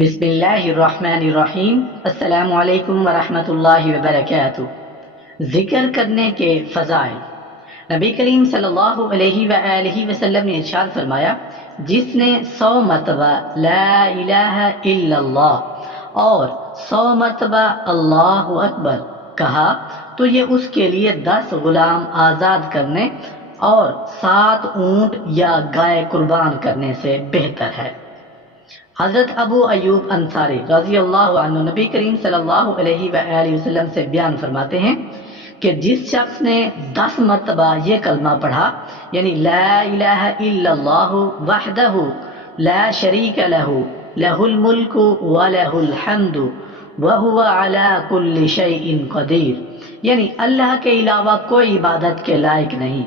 بسم اللہ الرحمن الرحیم۔ السلام علیکم ورحمۃ اللہ وبرکاتہ۔ ذکر کرنے کے فضائل۔ نبی کریم صلی اللہ علیہ وآلہ وسلم نے ارشاد فرمایا، جس نے 100 مرتبہ لا الہ الا اللہ اور 100 مرتبہ اللہ اکبر کہا تو یہ اس کے لیے 10 غلام آزاد کرنے اور 7 اونٹ یا گائے قربان کرنے سے بہتر ہے۔ حضرت ابو ایوب انصاری رضی اللہ عنہ نبی کریم صلی اللہ علیہ وآلہ وسلم سے بیان فرماتے ہیں کہ جس شخص نے 10 مرتبہ یہ کلمہ پڑھا، یعنی لا الہ الا اللہ وحدہ لا شریک لہ لہ الملک ولہ الحمد وہو علی کل شیء قدیر، یعنی اللہ کے علاوہ کوئی عبادت کے لائق نہیں،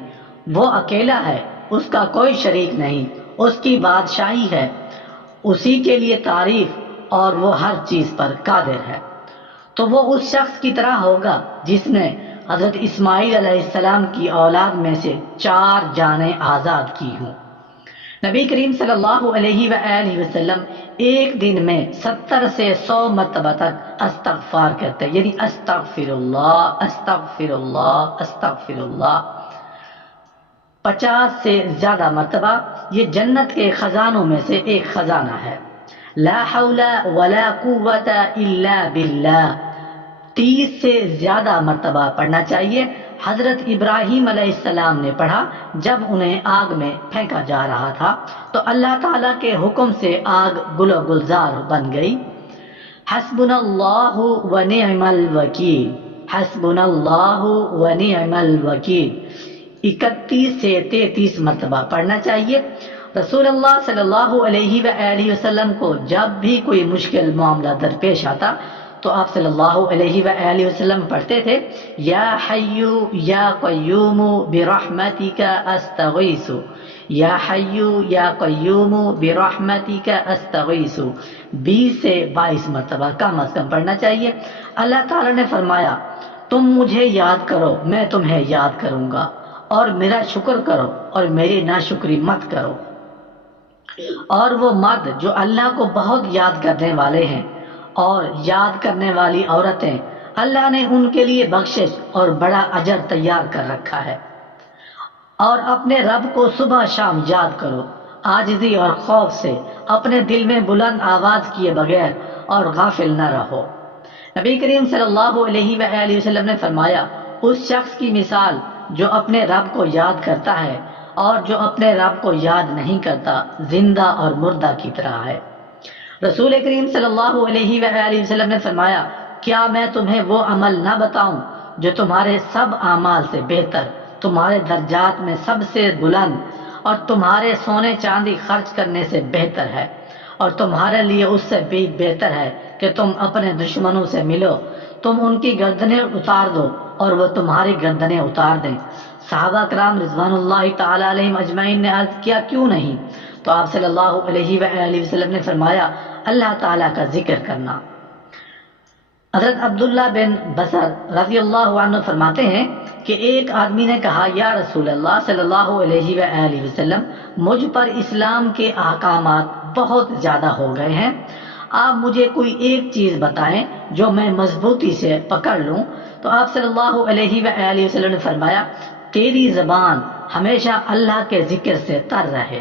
وہ اکیلا ہے، اس کا کوئی شریک نہیں، اس کی بادشاہی ہے، اسی کے لیے تعریف اور وہ ہر چیز پر قادر ہے، تو وہ اس شخص کی طرح ہوگا جس نے حضرت اسماعیل علیہ السلام کی اولاد میں سے 4 جانیں آزاد کی ہوں۔ نبی کریم صلی اللہ علیہ وآلہ وسلم ایک دن میں 70 سے 100 مرتبہ تک استغفار کرتے، یعنی استغفر اللہ استغفر اللہ استغفر اللہ 50 سے زیادہ مرتبہ۔ یہ جنت کے خزانوں میں سے ایک خزانہ ہے۔ لا حول ولا قوت الا باللہ 30 سے زیادہ مرتبہ پڑھنا چاہیے۔ حضرت ابراہیم علیہ السلام نے پڑھا جب انہیں آگ میں پھینکا جا رہا تھا تو اللہ تعالیٰ کے حکم سے آگ گل و گلزار بن گئی۔ حسبنا اللہ و نعم الوکیل حسبنا اللہ و نعم الوکیل 31 سے 33 مرتبہ پڑھنا چاہیے۔ رسول اللہ صلی اللہ علیہ وآلہ وسلم کو جب بھی کوئی مشکل معاملہ درپیش آتا تو آپ صلی اللہ علیہ وآلہ وسلم پڑھتے تھے، یا حی یا قیوم برحمتک استغیث یا حی یا قیوم برحمتک استغیث 20 سے 22 مرتبہ کم از کم پڑھنا چاہیے۔ اللہ تعالیٰ نے فرمایا، تم مجھے یاد کرو میں تمہیں یاد کروں گا، اور میرا شکر کرو اور میری ناشکری مت کرو۔ اور وہ مرد جو اللہ کو بہت یاد کرنے والے ہیں اور یاد کرنے والی عورتیں، اللہ نے ان کے لیے بخشش اور بڑا اجر تیار کر رکھا ہے۔ اور اپنے رب کو صبح شام یاد کرو، عاجزی اور خوف سے، اپنے دل میں بلند آواز کیے بغیر، اور غافل نہ رہو۔ نبی کریم صلی اللہ علیہ وآلہ وسلم نے فرمایا، اس شخص کی مثال جو اپنے رب کو یاد کرتا ہے اور جو اپنے رب کو یاد نہیں کرتا، زندہ اور مردہ کی طرح ہے۔ رسول کریم صلی اللہ علیہ وآلہ وسلم نے فرمایا، کیا میں تمہیں وہ عمل نہ بتاؤں جو تمہارے سب اعمال سے بہتر، تمہارے درجات میں سب سے بلند، اور تمہارے سونے چاندی خرچ کرنے سے بہتر ہے، اور تمہارے لیے اس سے بھی بہتر ہے کہ تم اپنے دشمنوں سے ملو، تم ان کی گردنیں اتار دو اور وہ تمہاری گردنیں اتار دیں۔ صحابہ کرام رضوان اللہ تعالی علیہم اجمعین نے عرض کیا، کیوں نہیں؟ تو آپ صلی اللہ علیہ وآلہ وسلم نے فرمایا، اللہ تعالیٰ کا ذکر کرنا۔ حضرت عبداللہ بن بصر رضی اللہ عنہ فرماتے ہیں کہ ایک آدمی نے کہا، یا رسول اللہ صلی اللہ علیہ وآلہ وسلم، مجھ پر اسلام کے احکامات بہت زیادہ ہو گئے ہیں، آپ مجھے کوئی ایک چیز بتائیں جو میں مضبوطی سے پکڑ لوں۔ تو آپ صلی اللہ علیہ وآلہ وسلم نے فرمایا، تیری زبان ہمیشہ اللہ کے ذکر سے تر رہے۔